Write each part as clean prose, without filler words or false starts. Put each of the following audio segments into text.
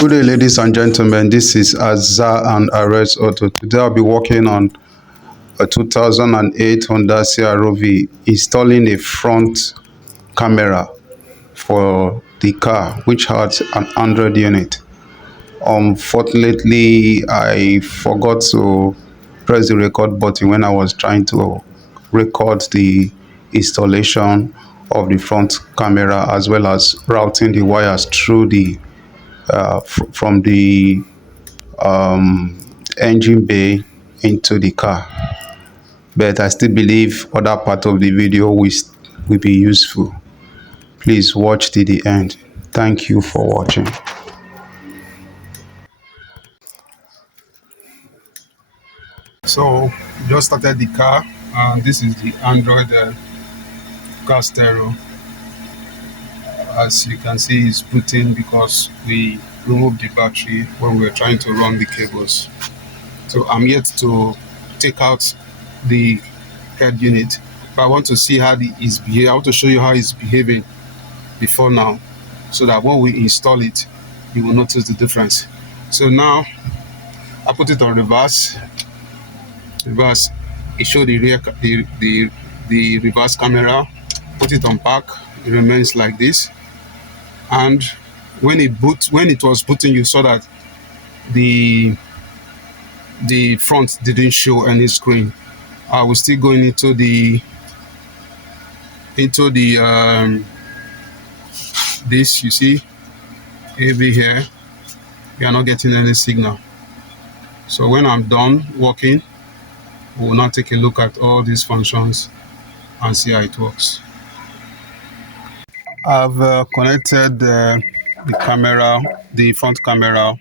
Good day, ladies and gentlemen. This is Azar and Ares Auto. Today I'll be working on a 2008 Honda CRV, installing a front camera for the car, which has an Android unit. Unfortunately, I forgot to press the record button when I was trying to record the installation of the front camera, as well as routing the wires through the from the engine bay into the car. But I still believe other part of the video will be useful. Please watch till the end. Thank you for watching. So just started the car, and this is the Android car stereo. As you can see, it's booting because we removed the battery when we were trying to run the cables. So I'm yet to take out the head unit, but I want to see how it's behaving. I want to show you how it's behaving before now, so that when we install it, you will notice the difference. So now I put it on reverse. It showed the rear, the reverse camera. Put it on park, it remains like this. And when it was booting, you saw that the front didn't show any screen. I was still going into the this, you see AV here, you are not getting any signal. So when I'm done working, we will now take a look at all these functions and see how it works. I've connected the camera, the front camera,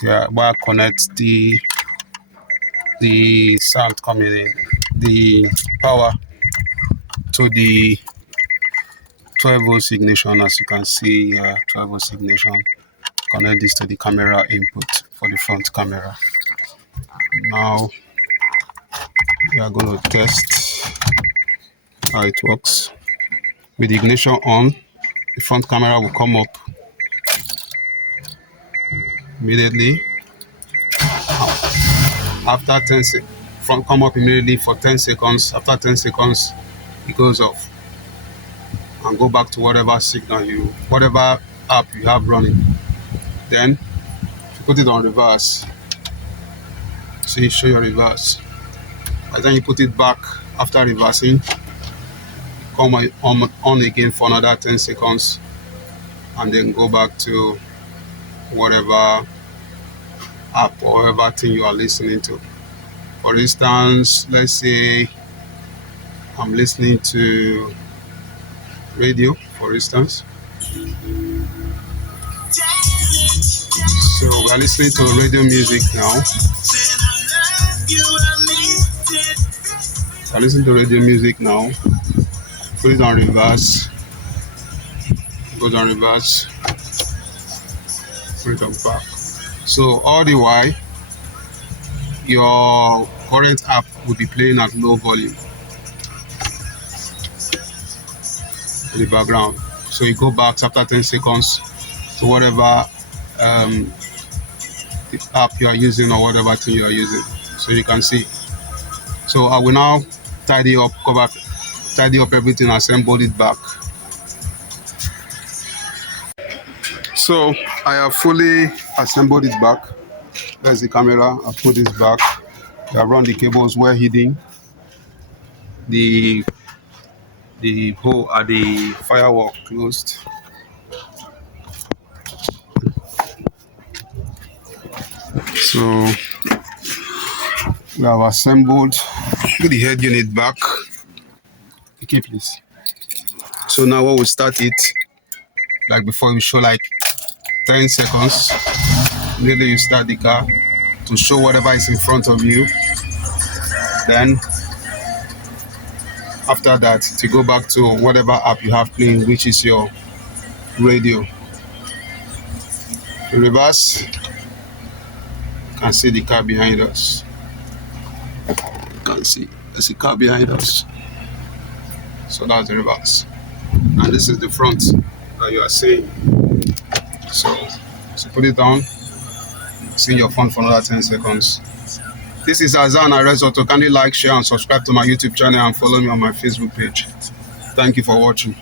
where I connect the sound coming in, the power to the 12 volt ignition. As you can see, 12 volt ignition. Connect this to the camera input for the front camera. Now we are going to test how it works. With the ignition on, the front camera will come up immediately. After 10 seconds, front come up immediately for 10 seconds. After 10 seconds, it goes off and go back to whatever whatever app you have running. Then you put it on reverse. See, show your reverse. By the time you put it back after reversing, come on again for another 10 seconds, and then go back to whatever app or whatever thing you are listening to. For instance, let's say I'm listening to radio, for instance. So we're listening to radio music now. So I listen to radio music now. Put it on reverse. Goes on reverse. Put it on back. So all the while, your current app will be playing at low volume in the background. So you go back after 10 seconds to whatever the app you are using or whatever thing you are using. So you can see. So I will now tidy up everything, assemble it back. So I have fully assembled it back. There's the camera. I put this back. I run the cables were hidden. The hole at the firewall closed. So we have assembled. Put the head unit back. Okay, please. So now when we start it, like before, we show like 10 seconds. Immediately you start the car to show whatever is in front of you. Then after that, to go back to whatever app you have playing, which is your radio. In reverse, you can see the car behind us. You can see there's a car behind us. So that's the reverse. And this is the front that you are seeing. So put it down, see your phone for another 10 seconds. This is Azan Arrest Auto. Kindly like, share, and subscribe to my YouTube channel and follow me on my Facebook page. Thank you for watching.